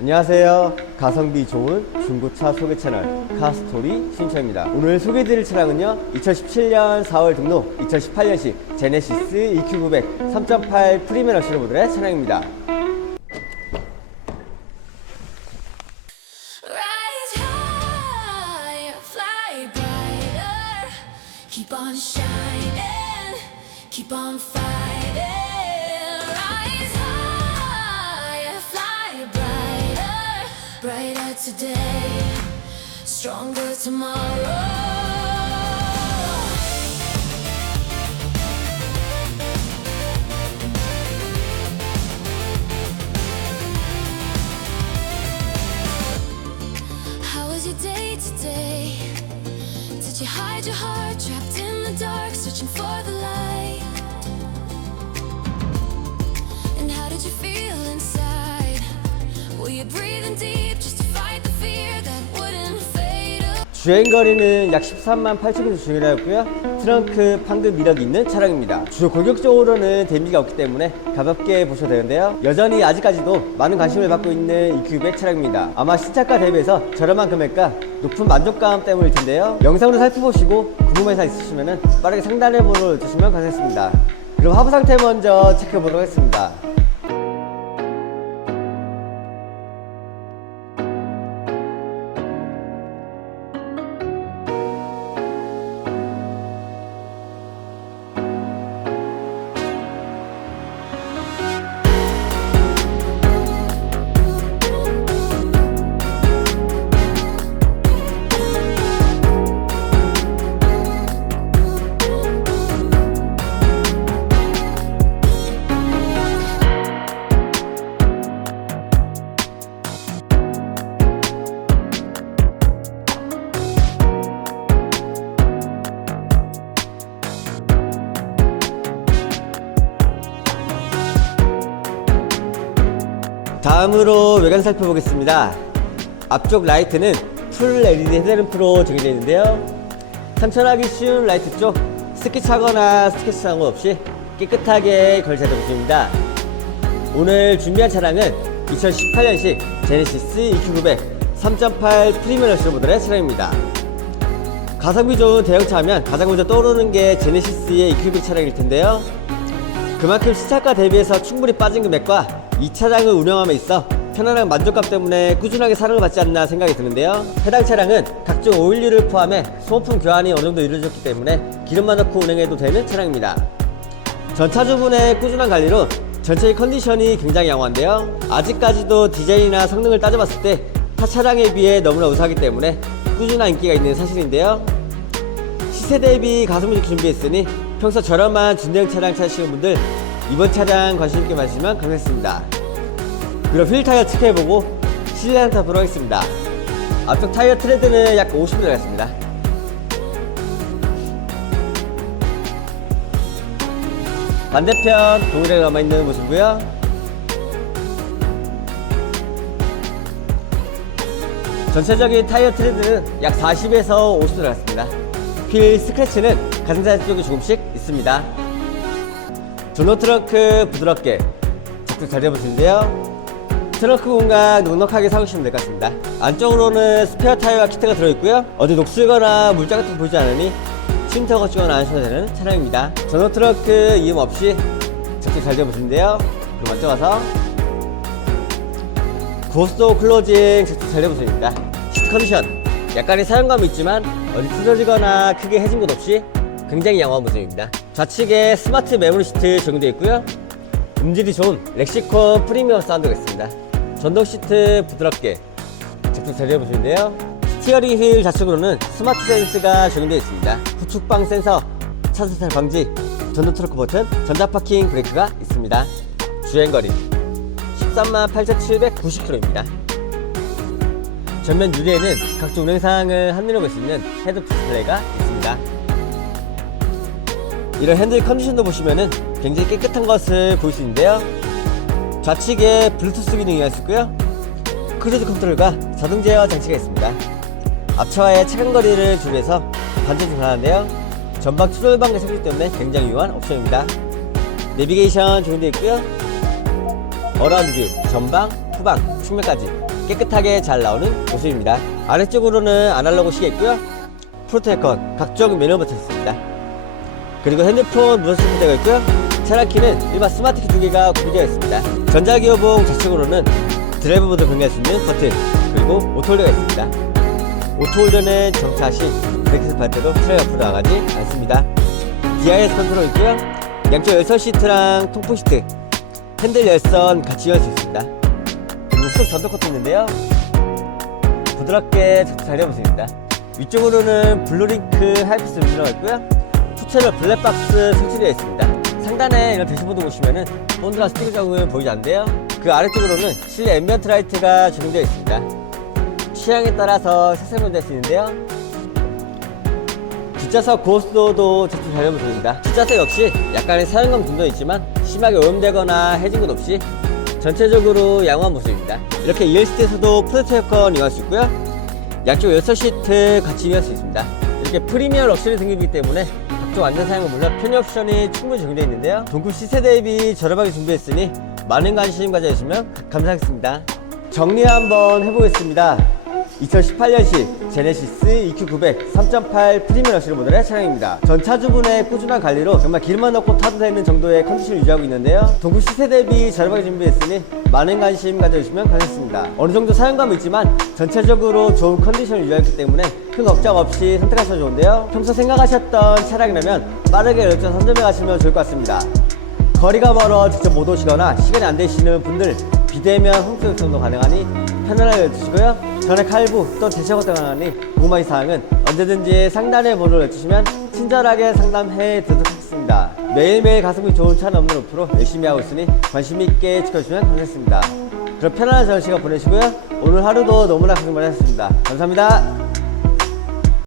안녕하세요. 가성비 좋은 중고차 소개 채널 카스토리 신차입니다. 오늘 소개해드릴 차량은요. 2017년 4월 등록, 2018년식 제네시스 EQ900 3.8 프리미엄 럭셔리 모델의 차량입니다. Keep on fighting. Rise brighter, today, stronger tomorrow. How was your day today? Did you hide your heart trapped in the dark, searching for the 주행거리는 약 13만 8천 km 주행하였고요. 트렁크 판금 이력이 있는 차량입니다. 주요 골격적으로는 데미지가 없기 때문에 가볍게 보셔도 되는데요. 여전히 아직까지도 많은 관심을 받고 있는 EQ100 차량입니다. 아마 신차가 대비해서 저렴한 금액과 높은 만족감 때문일 텐데요. 영상으로 살펴보시고 궁금한 사항 있으시면 빠르게 상단에 번호를 주시면 감사하겠습니다. 그럼 하부 상태 먼저 체크해 보도록 하겠습니다. 다음으로 외관 살펴보겠습니다. 앞쪽 라이트는 풀 LED 헤드램프로 적용되어 있는데요. 선천하기 쉬운 라이트 쪽 스키 차거나 스케치 사고 없이 깨끗하게 걸쳐져 있습니다. 오늘 준비한 차량은 2018년식 제네시스 EQ900 3.8 프리미엄 럭셔리 모델의 차량입니다. 가성비 좋은 대형차 하면 가장 먼저 떠오르는 게 제네시스의 EQ900 차량일 텐데요. 그만큼 시차가 대비해서 충분히 빠진 금액과 이 차량을 운영함에 있어 편안한 만족감 때문에 꾸준하게 사랑을 받지 않나 생각이 드는데요. 해당 차량은 각종 오일류를 포함해 소모품 교환이 어느 정도 이루어졌기 때문에 기름만 넣고 운행해도 되는 차량입니다. 전차주분의 꾸준한 관리로 전체의 컨디션이 굉장히 양호한데요. 아직까지도 디자인이나 성능을 따져봤을 때 타 차량에 비해 너무나 우수하기 때문에 꾸준한 인기가 있는 사실인데요. 시세 대비 가성비 좋게 준비했으니 평소 저렴한 준대형 차량 찾으시는 분들 이번 차량 관심 있게 마시면 감사하겠습니다. 그럼 휠 타이어 체크해보고 실내 한타 보도록 하겠습니다. 앞쪽 타이어 트레드는 약 50mm 들어갔습니다. 반대편 동일하게 남아있는 모습이고요. 전체적인 타이어 트레드는 약 40에서 50 들어갔습니다. 휠 스크래치는 가슴살 쪽에 조금씩 있습니다. 전로 트렁크 부드럽게 적극 잘 잡으시는데요. 트렁크 공간 넉넉하게 사용하시면 될 것 같습니다. 안쪽으로는 스페어 타이어와 키트가 들어있고요. 어디 녹슬거나 물자 같은 거 보이지 않으니 쉼터 거치거나 안 하셔도 되는 차량입니다. 전로 트렁크 이음 없이 적극 잘 잡으시는데요. 그럼 먼저 와서 고스트 클로징 적극 잘 잡으십니다. 시트 컨디션 약간의 사용감이 있지만 어디 찢어지거나 크게 해진 곳 없이 굉장히 양호한 모습입니다. 좌측에 스마트 메모리 시트 적용되어 있고요. 음질이 좋은 렉시콘 프리미엄 사운드가 있습니다. 전동 시트 부드럽게 적극 잘 잡으시는데요. 스티어링 휠 좌측으로는 스마트 센스가 적용되어 있습니다. 후축방 센서, 차선탈 방지, 전동 트로크 버튼, 전자 파킹 브레이크가 있습니다. 주행거리 13만 8,790km입니다. 전면 유리에는 각종 운행사항을 한눈에 볼 수 있는 헤드 디스플레이가 있습니다. 이런 핸들 컨디션도 보시면은 굉장히 깨끗한 것을 볼 수 있는데요. 좌측에 블루투스 기능이 있고요. 크루즈 컨트롤과 자동 제어 장치가 있습니다. 앞차와의 차간 거리를 줄여서 반전이 가능한데요. 전방 추돌방가 설치 때문에 굉장히 유용한 옵션입니다. 내비게이션 적용되어 있고요. 어라운드 뷰, 전방, 후방, 측면까지 깨끗하게 잘 나오는 모습입니다. 아래쪽으로는 아날로그 시계 있고요. 프로테컨, 각종 메뉴 버튼 있습니다. 그리고 핸드폰 무선 스피커가 있고요. 차량 키는 일반 스마트키 두 개가 구비되어 있습니다. 전자기어봉 좌측으로는 드라이브 모드 변경할 수 있는 버튼, 그리고 오토홀더가 있습니다. 오토홀더는 정차 시 브레이크 밟 때도 트랙 앞으로 나가지 않습니다. DIS 컨트롤 있고요. 양쪽 열선 시트랑 통풍 시트, 핸들 열선 같이 열 수 있습니다. 그리고 전동 커트 있는데요. 부드럽게 잘 잡으십니다. 위쪽으로는 블루링크 하이패스 들어가 있고요. 투체로 블랙박스 설치되어 있습니다. 상단에 이런 대시보드 보시면은 본드라 스티커 자국은 보이지 않는데요. 그 아래쪽으로는 실내 앰비언트 라이트가 적용되어 있습니다. 취향에 따라서 색상을 낼수 있는데요. 뒷좌석 고스도도 제품 잘 잡아줍니다. 뒷좌석 역시 약간의 사용감 정도 있지만 심하게 오염되거나 해진 것 없이 전체적으로 양호한 모습입니다. 이렇게 2열 시트에서도 프로젝트 에어컨 이용할 수 있고요. 양쪽 열선 시트 같이 이용할 수 있습니다. 이렇게 프리미엄 럭셔리 등급이기 때문에 각종 안전 사양은 물론 편의 옵션이 충분히 적용되어 있는데요. 동급 시세 대비 저렴하게 준비했으니 많은 관심 가져주시면 감사하겠습니다. 정리 한번 해보겠습니다. 2018년식 제네시스 EQ900 3.8 프리미엄 럭셔리 모델의 차량입니다. 전 차주분의 꾸준한 관리로 정말 길만 넣고 타도 되는 정도의 컨디션을 유지하고 있는데요. 동급 시세 대비 저렴하게 준비했으니 많은 관심 가져주시면 감사하겠습니다. 어느 정도 사용감은 있지만 전체적으로 좋은 컨디션을 유지하기 때문에 큰 걱정 없이 선택하셔도 좋은데요. 평소 생각하셨던 차량이라면 빠르게 열정 선점해 가시면 좋을 것 같습니다. 거리가 멀어 직접 못 오시거나 시간이 안 되시는 분들 비대면 홈스 요청도 가능하니 편안하게 해주시고요. 전액 할부 또는 대체 거도 가능하니 궁금한 사항은 언제든지 상단에 번호를 해주시면 친절하게 상담해 드리도록 하겠습니다. 매일매일 가성비 좋은 차는 없는 오프로 열심히 하고 있으니 관심 있게 지켜주시면 감사하겠습니다. 그럼 편안한 저녁 시간 보내시고요. 오늘 하루도 너무나 고생 많으셨습니다. 감사합니다.